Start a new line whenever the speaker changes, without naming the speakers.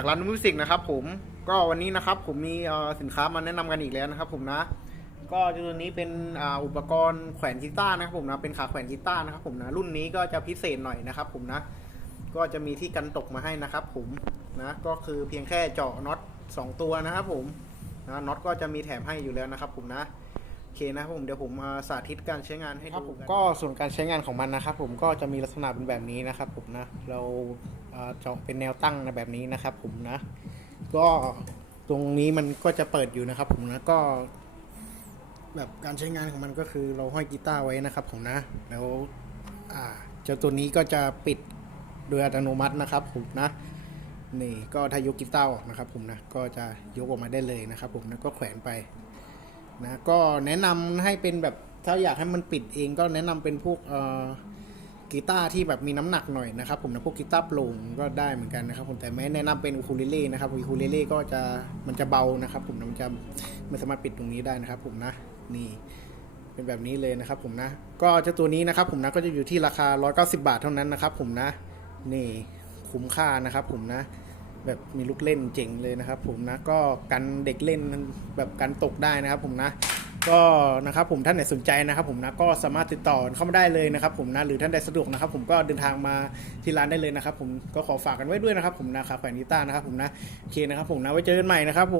จากร้านมิวสิกนะครับผมก็วันนี้นะครับผมมีสินค้ามาแนะนำกันอีกแล้วนะครับผมนะ ก็ตัวนี้เป็นอุปกรณ์แขวนกีตาร์นะครับผมนะเป็นขาแขวนกีตาร์นะครับผมนะรุ่นนี้ก็จะพิเศษหน่อยนะครับผมนะ ก็จะมีที่กันตกมาให้นะครับผมนะก็คือเพียงแค่เจาะน็อตสองตัวนะครับผมนะน็อตก็จะมีแถมให้อยู่แล้วนะครับผมนะ เคนะครับผมเดี๋ยวผมมาสาธิตการใช้งานให้ดูกันก็ส่วนการใช้งานของมันนะครับ ผมก็จะมีลักษณะเป็นแบบนี้นะครับ ผมนะเราเอ่อเจาะเป็นแนวตั้งในแบบนี้นะครับ ผมนะ ก็ตรงนี้มันก็จะเปิดอยู่นะครับ ผมนะก็แบบการใช้งานของมันก็คือเราห้อยกีตาร์ไว้นะครับ ผมนะ แล้วอ่าเจ้าตัวนี้ก็จะปิดโดยอัตโนมัตินะครับ ผมนะนี่ก็ถ้ายกกีตาร์ออกนะครับ ผมนะก็จะยกออกมาได้เลยนะครับ ผมนะก็แขวนไป นะก็แนะนำให้เป็นแบบถ้าอยากให้มันปิดเองก็แนะนำเป็นพวกกีตาร์ที่แบบมีน้ำหนักหน่อยนะครับ ผมนะพวกกีตาร์โปร่งก็ได้เหมือนกันนะครับ ผมแต่ไม่แนะนำเป็นอูคูเลเล่นะครับอูคูเลเล่ก็จะมันจะเบานะครับ ผมนะมันจะไม่สามารถปิดตรงนี้ได้นะครับ ผมนะนี่เป็นแบบนี้เลยนะครับ ผมนะ ก็เจ้าตัวนี้นะครับ ผมนะก็จะอยู่ที่ราคา 190 บาทเท่านั้นนะครับ ผมนะ นี่คุ้มค่านะครับ ผมนะ แบบมีลูกเล่นเจ๋งเลยนะครับ ผมนะก็กันเด็กเล่นแบบกันตกได้นะครับ ผมนะก็นะครับผมท่านไหนสนใจนะครับ ผมนะก็สามารถติดต่อเข้ามาได้เลยนะครับ ผมนะหรือท่านใดสะดวกนะครับ ผมก็เดินทางมาที่ร้านได้เลยนะครับ ผมก็ขอฝากกันไว้ด้วยนะครับ ผมนะครับแขวนนิต้านะครับ ผมนะโอเคนะครับ ผมนะไว้เจอกันใหม่นะครับผม